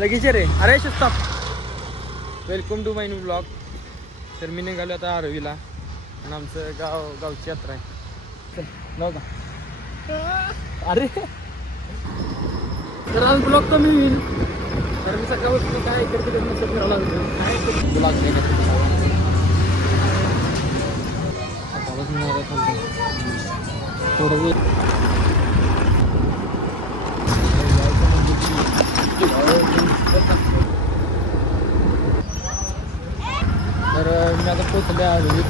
लगेच रे. अरे stop. Welcome to my new blog. तर मी निघालो आता आरवीला आणि आमचं गावची यात्रा आहे. जाऊ का? अरे तर आज ब्लॉग कमी होईल. तर मी सकाळपासून काय इकडे नसतं फिरायला काय ब्लॉग नाही का सकाळपासून थोडं वेळ तर मी आता पोचले आरवीत.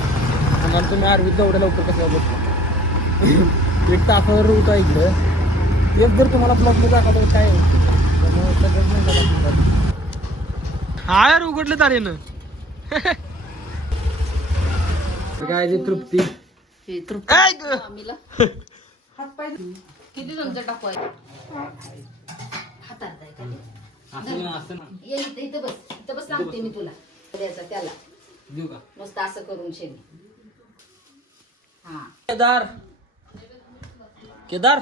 आम्हाला तुम्ही आरवीत एवढ्या लवकर कसं बसलो. एक तासावर रूट आहे इकडं. तेच जर तुम्हाला ब्लॉकमध्ये दाखवतो काय होतं त्यामुळे सगळं हा यार उघडलं तारेनं. काय ते तृप्ती किती तुमचं टाकवायचं हातात इथं बस सांगते मी तुला द्यायचा त्याला देऊ का मस्त असं करून शेणी. हा केदार केदार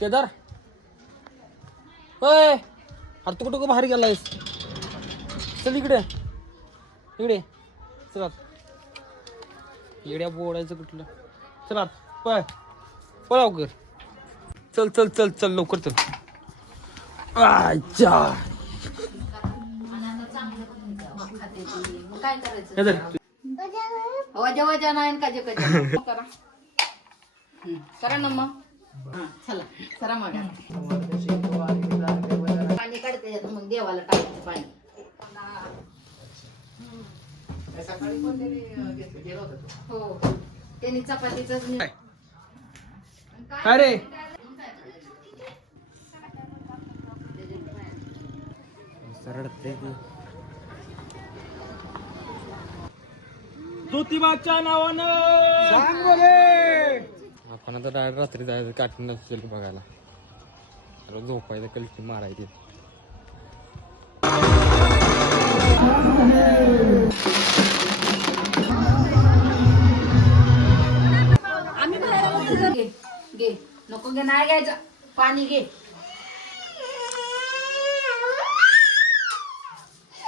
केदार होय. अरे तू कुठं बाहेर गेलायस. चल इकडे इकडे चला. येड्या बोडायचं कुठलं. चला पळ पळ लवकर. चल चल चल चल लवकर चल. अच्छा काय करायचं वजा वजा नाही काजे करा करा ना मग. चला सरा मग पाणी काढते मग देवाला टाकायचं पाणी. हो त्यांनी चपातीच काय रे ज्योतिबाच्या नावानं आपण आता डायरेक्ट रात्री जायचं काठीनं नसेल बघायला. झोपायचं कलकी मारायची. आम्ही घे नको घे नाही घ्यायचं पाणी घे.